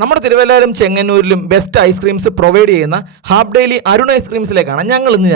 നമ്മുടെ തിരുവല്ലയിലും ചെങ്ങന്നൂരിലും best ice creams provide ചെയ്യുന്ന half daily Arun ഐസ്ക്രീംസിലേക്കാണ് ഞങ്ങൾ ഇന്ന്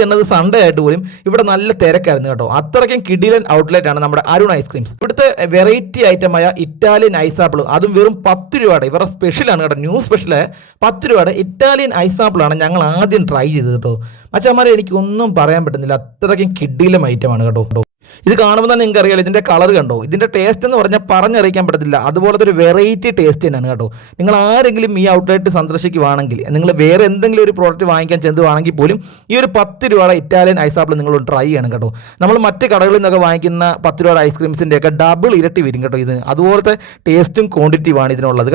ചെന്നത് സൺഡേ ആയിട്ട് പോലും ഇവിടെ നല്ല തിരക്കായിരുന്നു കേട്ടോ. അത്രയ്ക്കും കിടിലൻ ഔട്ട്ലെറ്റ് ആണ് നമ്മുടെ അരുൺ ഐസ്ക്രീംസ്. ഇവിടുത്തെ വെറൈറ്റി ഐറ്റമായ ഇറ്റാലിയൻ ഐസാപ്പിൾ, അതും വെറും 10 രൂപയുടെ, ഇവരുടെ സ്പെഷ്യലാണ് കേട്ടോ, ന്യൂ സ്പെഷ്യല് 10 രൂപയുടെ ഇറ്റാലിയൻ ഐസാപ്പിളാണ് ഞങ്ങൾ ആദ്യം ട്രൈ ചെയ്തത് കേട്ടോ. മച്ചാമാരെ എനിക്കൊന്നും പറയാൻ പറ്റുന്നില്ല, അത്രയ്ക്കും കിടിലം ഐറ്റമാണ് കേട്ടോ. ഇത് കാണുമ്പോൾ തന്നെ നിങ്ങൾക്ക് അറിയാലോ, ഇതിൻ്റെ കളർ കണ്ടോ, ഇതിൻ്റെ ടേസ്റ്റ് എന്ന് പറഞ്ഞാൽ പറഞ്ഞറിയിക്കാൻ പറ്റത്തില്ല. അതുപോലത്തെ ഒരു വെറൈറ്റി ടേസ്റ്റ് തന്നെയാണ് കേട്ടോ. നിങ്ങൾ ആരെങ്കിലും ഈ ഔട്ട്ലെറ്റ് സന്ദർശിക്കുകയാണെങ്കിൽ, നിങ്ങൾ വേറെ എന്തെങ്കിലും ഒരു പ്രോഡക്റ്റ് വാങ്ങിക്കാൻ ചെന്നുവാണെങ്കിൽ പോലും ഈ ഒരു 10 രൂപയുടെ ഇറ്റാലിയൻ ഐസാപ്പിൾ നിങ്ങൾ ട്രൈ ചെയ്യണം കേട്ടോ. നമ്മൾ മറ്റ് കടകളിൽ നിന്നൊക്കെ വാങ്ങിക്കുന്ന 10 രൂപയുടെ ഐസ്ക്രീംസിൻ്റെയൊക്കെ ഡബിൾ ഇരട്ടി വരും കേട്ടോ. ഇത് അതുപോലത്തെ ടേസ്റ്റും ക്വാണ്ടിറ്റിയുമാണ് ഇതിനുള്ളത്.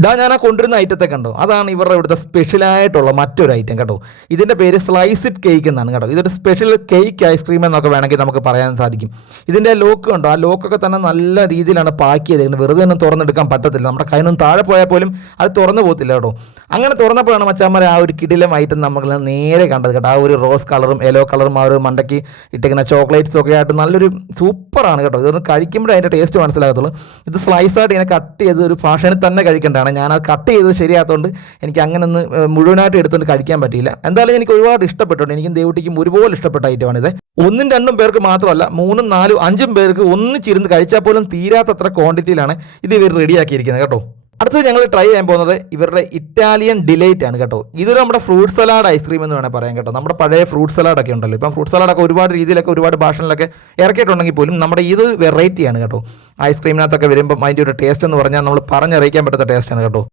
ഇതാ ഞാൻ ആ കൊണ്ടുവരുന്ന ഐറ്റത്തെ കണ്ടോ, അതാണ് ഇവരുടെ ഇവിടുത്തെ സ്പെഷ്യലായിട്ടുള്ള മറ്റൊരു ഐറ്റം കേട്ടോ. ഇതിൻ്റെ പേര് സ്ലൈസ്ഡ് കേക്ക് എന്നാണ് കേട്ടോ. ഇതൊരു സ്പെഷ്യൽ കേക്ക് ഐസ്ക്രീം എന്നൊക്കെ വേണമെങ്കിൽ നമുക്ക് പറയാൻ സാധിക്കും. ഇതിൻ്റെ ലോക്ക് കണ്ടോ, ആ ലോക്കൊക്കെ തന്നെ നല്ല രീതിയിലാണ് പാക്ക് ചെയ്തേക്കുന്നത്. വെറുതെ ഒന്നും തുറന്നെടുക്കാൻ പറ്റത്തില്ല, നമ്മുടെ കയ്യിലൊന്നും താഴെ പോയാൽ പോലും അത് തുറന്നു പോകത്തില്ല കേട്ടോ. അങ്ങനെ തുറന്നപ്പോഴാണ് മച്ചാന്മാരെ ആ ഒരു കിടിലം ഐറ്റം നമ്മൾ നേരെ കണ്ടത് കേട്ടോ. ആ ഒരു റോസ് കളറും യെല്ലോ കളറും ആ ഒരു മണ്ടയ്ക്ക് ഇട്ടിരിക്കുന്ന ചോക്ലേറ്റ്സും ഒക്കെ ആയിട്ട് നല്ലൊരു സൂപ്പറാണ് കേട്ടോ. ഇതൊന്ന് കഴിക്കുമ്പോഴേ അതിൻ്റെ ടേസ്റ്റ് മനസ്സിലാകത്തുള്ളൂ. ഇത് സ്ലൈസായിട്ട് ഇങ്ങനെ കട്ട് ചെയ്ത് ഒരു ഫാഷനിൽ തന്നെ കഴിക്കേണ്ടതാണ്. ഞാൻ അത് കട്ട് ചെയ്തത് ശരിയാത്തതുകൊണ്ട് എനിക്ക് അങ്ങനെ ഒന്ന് മുഴുവനായിട്ട് എടുത്തുകൊണ്ട് കഴിക്കാൻ പറ്റിയില്ല. എന്തായാലും എനിക്ക് ഒരുപാട് ഇഷ്ടപ്പെട്ടുണ്ട്. എനിക്കും ദേവുട്ടിക്കും ഒരുപോലെ ഇഷ്ടപ്പെട്ട ഐറ്റമാണിത്. 1ഉം 2ഉം പേർക്ക് മാത്രമല്ല, 3ഉം 4ഉം 5ഉം പേർക്ക് ഒന്നിച്ചിരുന്ന് കഴിച്ചാൽ പോലും തീരാത്തത്ര ക്വാണ്ടിറ്റിയിലാണ് ഇത് ഇവർ റെഡിയാക്കിയിരിക്കുന്നത് കേട്ടോ. അടുത്തത് ഞങ്ങൾ ട്രൈ ചെയ്യാൻ പോകുന്നത് ഇവരുടെ ഇറ്റാലിയൻ ഡിലൈറ്റ് ആണ് കേട്ടോ. ഇതൊരു നമ്മുടെ ഫ്രൂട്ട് സലാഡ് ഐസ്ക്രീം എന്ന് വേണമെങ്കിൽ പറയാം കേട്ടോ. നമ്മുടെ പഴയ ഫ്രൂട്ട് സലാഡൊക്കെ ഉണ്ടല്ലോ, ഇപ്പം ഫ്രൂട്ട് സലാഡൊക്കെ ഒരുപാട് രീതിയിലൊക്കെ ഒരുപാട് ഭാഷകളിലൊക്കെ ഇറക്കിയിട്ടുണ്ടെങ്കിൽ പോലും നമ്മുടെ ഇത് വെറൈറ്റിയാണ് കേട്ടോ. ഐസ്ക്രീമിനകത്തൊക്കെ വരുമ്പം അതിൻ്റെ ഒരു ടേസ്റ്റ് എന്ന് പറഞ്ഞാൽ നമ്മൾ പറഞ്ഞറിയിക്കാൻ പറ്റാത്ത ടേസ്റ്റാണ് കേട്ടോ.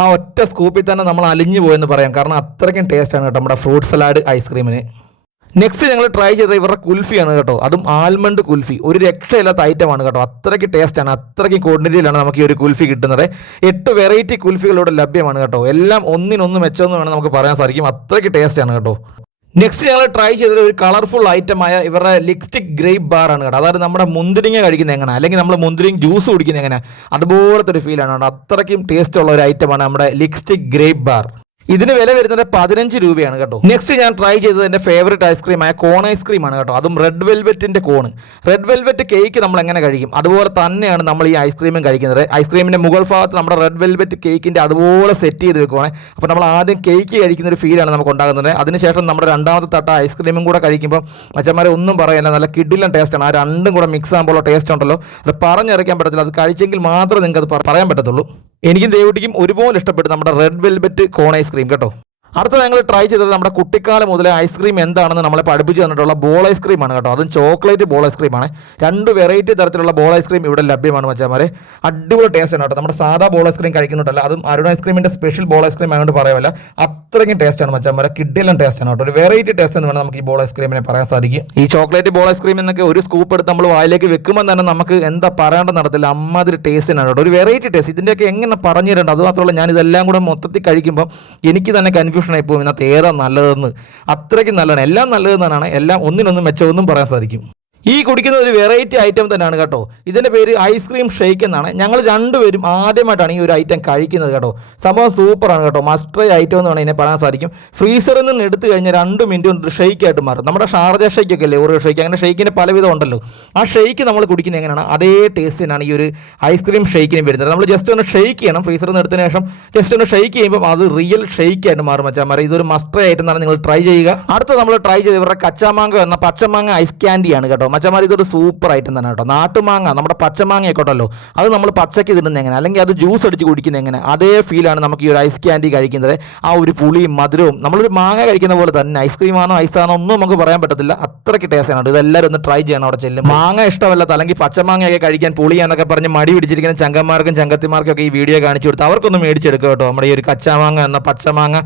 ആ ഒറ്റ സ്കൂപ്പിൽ തന്നെ നമ്മൾ അലിഞ്ഞു പോയെന്ന് പറയാം, കാരണം അത്രയ്ക്കും ടേസ്റ്റാണ് കേട്ടോ നമ്മുടെ ഫ്രൂട്ട് സലാഡ് ഐസ്ക്രീമിന്. നെക്സ്റ്റ് ഞങ്ങൾ ട്രൈ ചെയ്തത് ഇവരുടെ കുൽഫിയാണ് കേട്ടോ. അതും ആൽമണ്ട് കുൽഫി, ഒരു രക്ഷയില്ലാത്ത ഐറ്റമാണ് കേട്ടോ. അത്രയ്ക്ക് ടേസ്റ്റാണ്, അത്രയ്ക്ക് ക്വാണ്ടിറ്റിയിലാണ് നമുക്ക് ഈ ഒരു കുൽഫി കിട്ടുന്നത്. 8 വെറൈറ്റി കുൽഫികളോട് ലഭ്യമാണ് കേട്ടോ. എല്ലാം ഒന്നിനൊന്ന് മെച്ചമെന്ന് വേണം നമുക്ക് പറയാൻ സാധിക്കും, അത്രയ്ക്ക് ടേസ്റ്റാണ് കേട്ടോ. നെക്സ്റ്റ് ഞങ്ങൾ ട്രൈ ചെയ്തത് ഒരു കളർഫുൾ ഐറ്റമായ ഇവരുടെ ലിപ്സ്റ്റിക് ഗ്രേപ്പ് ബാർ ആണ് കേട്ടോ. അതായത് നമ്മുടെ മുന്തിരിങ്ങ കഴിക്കുന്നത് എങ്ങനെ, അല്ലെങ്കിൽ നമ്മൾ മുന്തിരിങ് ജ്യൂസ് കുടിക്കുന്നത് എങ്ങനെ, അതുപോലത്തെ ഒരു ഫീലാണ് കേട്ടോ. അത്രയ്ക്കും ടേസ്റ്റ് ഉള്ള ഒരു ഐറ്റമാണ് നമ്മുടെ ലിപ്സ്റ്റിക് ഗ്രേപ്പ് ബാർ. ഇതിന് വില വരുന്നത് 15 രൂപയാണ് കേട്ടോ. നെക്സ്റ്റ് ഞാൻ ട്രൈ ചെയ്തത് എൻ്റെ ഫേവറേറ്റ് ഐസ്ക്രീമായ കോൺ ഐസ്ക്രീമാണ് കേട്ടോ. അതും റെഡ് വെൽവെറ്റിൻ്റെ കോൺ. റെഡ് വെൽവെറ്റ് കേക്ക് നമ്മൾ എങ്ങനെ കഴിക്കും അതുപോലെ തന്നെയാണ് നമ്മൾ ഈ ഐസ്ക്രീമും കഴിക്കുന്നത്. ഐസ്ക്രീമിൻ്റെ മുകൾ ഭാഗത്ത് നമ്മുടെ റെഡ് വെൽവെറ്റ് കേക്കിൻ്റെ അതുപോലെ സെറ്റ് ചെയ്ത് വെക്കുവാണ്. അപ്പോൾ നമ്മൾ ആദ്യം കേക്ക് കഴിക്കുന്ന ഒരു ഫീലാണ് നമുക്ക് ഉണ്ടാകുന്നത്. അതിനുശേഷം നമ്മുടെ രണ്ടാമത്തെ തട്ട ഐസ്ക്രീമും കൂടെ കഴിക്കുമ്പോൾ മച്ചന്മാരെ ഒന്നും പറയാനില്ല, നല്ല കിടിലൻ ടേസ്റ്റാണ്. ആ രണ്ടും കൂടെ മിക്സ് ആകുമ്പോൾ ടേസ്റ്റ് ഉണ്ടല്ലോ, അത് പറഞ്ഞറിയിക്കാൻ പറ്റത്തില്ല. അത് കഴിച്ചെങ്കിൽ മാത്രമേ നിങ്ങൾക്ക് അത് പറയാൻ പറ്റത്തുള്ളൂ. എനിക്കും ദേവുട്ടിക്കും ഒരുപോലെ ഇഷ്ടപ്പെട്ടു നമ്മുടെ റെഡ് വെൽവെറ്റ് കോൺ ഐസ്ക്രീം കേട്ടോ. അടുത്ത ഞങ്ങൾ ട്രൈ ചെയ്തത് നമ്മുടെ കുട്ടിക്കാലം മുതലേ ഐസ്ക്രീം എന്താണെന്ന് നമ്മളെ പഠിപ്പിച്ച് തന്നിട്ടുള്ള ബോൾ ഐസ്ക്രീമാണ് കേട്ടോ. അതും ചോക്ലേറ്റ് ബോൾ ഐസ്ക്രീമാണ്. 2 വെറൈറ്റി തരത്തിലുള്ള ബോൾ ഐസ്ക്രീം ഇവിടെ ലഭ്യമാണ് മച്ചാമാരെ. അടിപൊളി ടേസ്റ്റ് ആണ് കേട്ടോ. നമ്മുടെ സാധാ ബോൾ ഐസ്ക്രീം കഴിക്കുന്നുണ്ടല്ല, അതും അരുൺ ഐസ്ക്രീമിൻ്റെ സ്പെഷ്യൽ ബോൾ ഐസ്ക്രീം ആയതുകൊണ്ട് പറയാമല്ല, അത്രയ്ക്കും ടേസ്റ്റാണ് മച്ചാമാരെ. കിഡിലും ടേസ്റ്റാണ് കേട്ടോ. ഒരു വെറൈറ്റി ടേസ്റ്റ് എന്ന് വേണം നമുക്ക് ഈ ബോൾ ഐസ്ക്രീമിനെ പറയാൻ സാധിക്കും. ഈ ചോക്ലേറ്റ് ബോൾ ഐസ്ക്രീം എന്നൊക്കെ ഒരു സ്കൂപ്പ് എടുത്ത് നമ്മൾ വായിലേക്ക് വെക്കുമ്പോൾ തന്നെ നമുക്ക് എന്താ പറയേണ്ടത് നടത്തില്ല, അമ്മാതിരി ടേസ്റ്റിനാണ് കേട്ടോ. ഒരു വെറൈറ്റി ടേസ്റ്റ്. ഇതിൻ്റെയൊക്കെ എങ്ങനെ പറഞ്ഞു തരേണ്ടത്, അത് മാത്രമല്ല ഞാൻ ഇതെല്ലാം കൂടെ മൊത്തത്തിൽ കഴിക്കുമ്പോൾ എനിക്ക് തന്നെ കൺഫ്യൂഷൻ ആയി പോകും ഇതിനകത്ത് ഏതാ നല്ലതെന്ന്. അത്രയ്ക്കും നല്ലതാണ്, എല്ലാം നല്ലതെന്നാണ്, എല്ലാം ഒന്നിനൊന്നും മെച്ചമൊന്നും പറയാൻ സാധിക്കും. ഈ കുടിക്കുന്ന ഒരു വെറൈറ്റി ഐറ്റം തന്നെയാണ് കേട്ടോ. ഇതിൻ്റെ പേര് ഐസ്ക്രീം ഷെയ്ക്ക് എന്നാണ്. ഞങ്ങൾ രണ്ടുപേരും ആദ്യമായിട്ടാണ് ഈ ഒരു ഐറ്റം കഴിക്കുന്നത് കേട്ടോ. സംഭവം സൂപ്പറാണ് കേട്ടോ. മസ്റ്റ് ട്രൈ ഐറ്റം എന്ന് വേണം ഇതിനെ പറയാൻ സാധിക്കും. ഫ്രീസറിൽ നിന്ന് എടുത്തു കഴിഞ്ഞാൽ 2 മിനിറ്റ് കൊണ്ട് ഷെയ്ക്കായിട്ട് മാറും. നമ്മുടെ ഷാർജ ഷെയ്ക്കൊക്കെ അല്ലേ, ഓരോ ഷെയ്ക്ക്, അങ്ങനെ ഷെയ്ക്കിൻ്റെ പലവിധം ഉണ്ടല്ലോ. ആ ഷെയ്ക്ക് നമ്മൾ കുടിക്കുന്നത് എങ്ങനെയാണ് അതേ ടേസ്റ്റിനാണ് ഈ ഒരു ഐസ്ക്രീം ഷെയ്ക്കിന് വരുന്നത്. നമ്മൾ ജസ്റ്റ് ഒന്ന് ഷെയ്ക്ക് ചെയ്യണം. ഫ്രീസറിൽ നിന്ന് എടുത്തതിന് ശേഷം ജസ്റ്റ് ഒന്ന് ഷെയ്ക്ക് ചെയ്യുമ്പോൾ അത് റിയൽ ഷെയ്ക്കായിട്ട് മാറും മച്ചാമാരെ. ഇതൊരു മസ്റ്റ് ട്രൈ ഐറ്റം എന്നാണ്, നിങ്ങൾ ട്രൈ ചെയ്യുക. അടുത്ത നമ്മൾ ട്രൈ ചെയ്ത് ഇവരുടെ കച്ചാമാങ്ങ എന്ന പച്ചമാങ്ങ ഐസ് ക്യാൻഡിയാണ് കേട്ടോ. മച്ചമാരി ഇതൊരു സൂപ്പർ ഐറ്റം തന്നെ കേട്ടോ. നാട്ടുമാങ്ങ, നമ്മുടെ പച്ചമാങ്ങയൊക്കെ ഉണ്ടല്ലോ, അത് നമ്മൾ പച്ചയ്ക്ക് തിന്നുന്നത് എങ്ങനെ, അല്ലെങ്കിൽ അത് ജ്യൂസ് അടിച്ച് കുടിക്കുന്നത് എങ്ങനെ, അതേ ഫീലാണ് നമുക്ക് ഈ ഒരു ഐസ് ക്യാൻഡി കഴിക്കുന്നത്. ആ ഒരു പുളിയും മധുരവും, നമ്മളൊരു മാങ്ങ കഴിക്കുന്ന പോലെ തന്നെ. ഐസ്ക്രീമാണോ ഐസാണോ ഒന്നും നമുക്ക് പറയാൻ പറ്റത്തില്ല, അത്രയ്ക്ക് ടേസ്റ്റ് ആണ്. ഇതെല്ലാവരും ഒന്ന് ട്രൈ ചെയ്യണം അവിടെ ചെല്ലും. മാങ്ങ ഇഷ്ടമല്ല, അല്ലെങ്കിൽ പച്ചമാങ്ങയൊക്കെ കഴിക്കാൻ പുളിയാന്നൊക്കെ പറഞ്ഞ് മടി പിടിച്ചിരിക്കുന്ന ചങ്കന്മാർക്കും ചങ്കത്തിമാർക്കും ഒക്കെ ഈ വീഡിയോ കാണിച്ചു കൊടുത്ത് അവർക്കൊന്നും മേടിച്ചെടുക്കുക കേട്ടോ. നമ്മുടെ ഈ ഒരു കച്ചാമാങ്ങ എന്ന പച്ചമാങ്ങ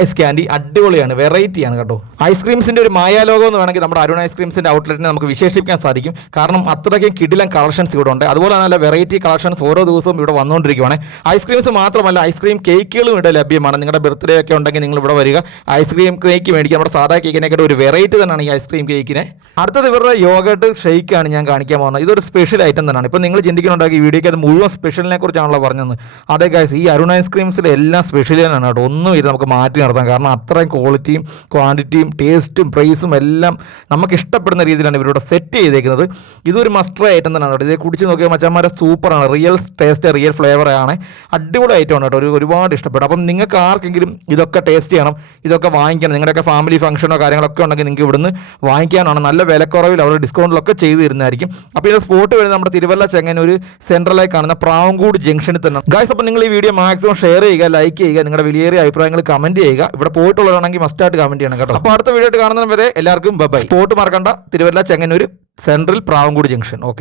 ഐസ് ക്യാൻഡി അടിപൊളിയാണ്, വെറൈറ്റിയാണ് കേട്ടോ. ഐസ്ക്രീംസിൻ്റെ ഒരു മായാലോകം എന്ന് വേണമെങ്കിൽ നമ്മുടെ അരുൺ ഐസ്ക്രീംസിൻ്റെ ഔട്ട്ലെറ്റിനെ നമുക്ക് വിശേഷിപ്പിക്കാൻ സാധിക്കും. കാരണം അത്രയ്ക്കും കിടിലൻ കളക്ഷൻസ് ഇവിടെ ഉണ്ട്. അതുപോലെ നല്ല വെറൈറ്റി കളക്ഷൻസ് ഓരോ ദിവസവും ഇവിടെ വന്നുകൊണ്ടിരിക്കുകയാണ്. ഐസ്ക്രീംസ് മാത്രമല്ല, ഐസ്ക്രീം കേക്കുകളും ഇവിടെ ലഭ്യമാണ്. നിങ്ങളുടെ ബർത്ത്ഡേ ഒക്കെ ഉണ്ടെങ്കിൽ നിങ്ങൾ ഇവിടെ വരിക, ഐസ്ക്രീം കേക്ക് മേടിക്കുക. നമ്മുടെ സാധാ കേക്കിനെക്കാട്ട് ഒരു വെറൈറ്റി തന്നെയാണ് ഈ ഐസ്ക്രീം കേക്കിനെ. അടുത്തത് ഇവരുടെ യോഗട്ട് ഷെയ്ക്കാണ് ഞാൻ കാണിക്കാൻ പോകുന്നത്. ഇതൊരു സ്പെഷ്യൽ ഐറ്റം തന്നെയാണ്. ഇപ്പോൾ നിങ്ങൾ ചിന്തിക്കുന്നുണ്ടാക്കി ഈ വീഡിയോയ്ക്ക് അത് മുഴുവൻ സ്പെഷ്യലിനെ കുറിച്ചാണല്ലോ പറഞ്ഞത്. അതെ ഗൈസ്, ഈ അരുൺ ഐസ്ക്രീംസിൽ എല്ലാം സ്പെഷ്യൽ തന്നെയാണ് കേട്ടോ. ഒന്നും ഇത് നമുക്ക് മാറ്റി നടത്താം, കാരണം അത്രയും ക്വാളിറ്റിയും ക്വാണ്ടിറ്റിയും ടേസ്റ്റും പ്രൈസും എല്ലാം നമുക്ക് ഇഷ്ടപ്പെടുന്ന രീതിയിലാണ് ഇവരുടെ സെറ്റ് സെറ്റ് ചെയ്തേക്കുന്നത്. ഇതൊരു മസ്റ്റർ ഐറ്റം തന്നെയാണ് കേട്ടോ. ഇത് കുടിച്ച് നോക്കിയാൽ മച്ചന്മാരെ സൂപ്പറാണ്, റിയൽ ടേസ്റ്റ് റിയൽ ഫ്ലേവർ ആണ്, അടിപൊളി ഐറ്റമാണ് കേട്ടോ. ഒരുപാട് ഇഷ്ടപ്പെട്ടു. അപ്പം നിങ്ങൾക്ക് ആർക്കെങ്കിലും ഇതൊക്കെ ടേസ്റ്റ് ചെയ്യണം, ഇതൊക്കെ വാങ്ങിക്കണം, നിങ്ങളുടെയൊക്കെ ഫാമിലി ഫംഗ്ഷനോ കാര്യങ്ങളൊക്കെ ഉണ്ടെങ്കിൽ നിങ്ങൾക്ക് ഇവിടുന്ന് വാങ്ങിക്കാനാണ്. നല്ല വിലക്കുറവിൽ അവർ ഡിസ്കൗണ്ടിലൊക്കെ ചെയ്ത് തരുന്നതായിരിക്കും. അപ്പോൾ ഇത് സ്പോട്ട് വരുന്നത് നമ്മുടെ തിരുവല്ല ചെങ്ങന്നൂർ സെൻട്രലായി കാണുന്ന പ്രാവങ്കൂട് ജംഗ്ഷനിൽ തന്നെ. ഗൈസ്, അപ്പോൾ നിങ്ങൾ ഈ വീഡിയോ മാക്സിമം ഷെയർ ചെയ്യുക, ലൈക്ക് ചെയ്യുക, നിങ്ങളുടെ വലിയേറിയ അഭിപ്രായങ്ങൾ കമന്റ് ചെയ്യുക. ഇവിടെ പോയിട്ടുള്ളവരാണെങ്കിൽ മസ്റ്റായിട്ട് കമന്റ് ചെയ്യണം കേട്ടോ. അപ്പോൾ അടുത്ത വീഡിയോ ആയിട്ട് കാണുന്നവരെ എല്ലാവർക്കും ബൈ. സ്പോട്ട് മറക്കണ്ട, Thiruvalla Chengannur central Pravinkoodu junction. Okay.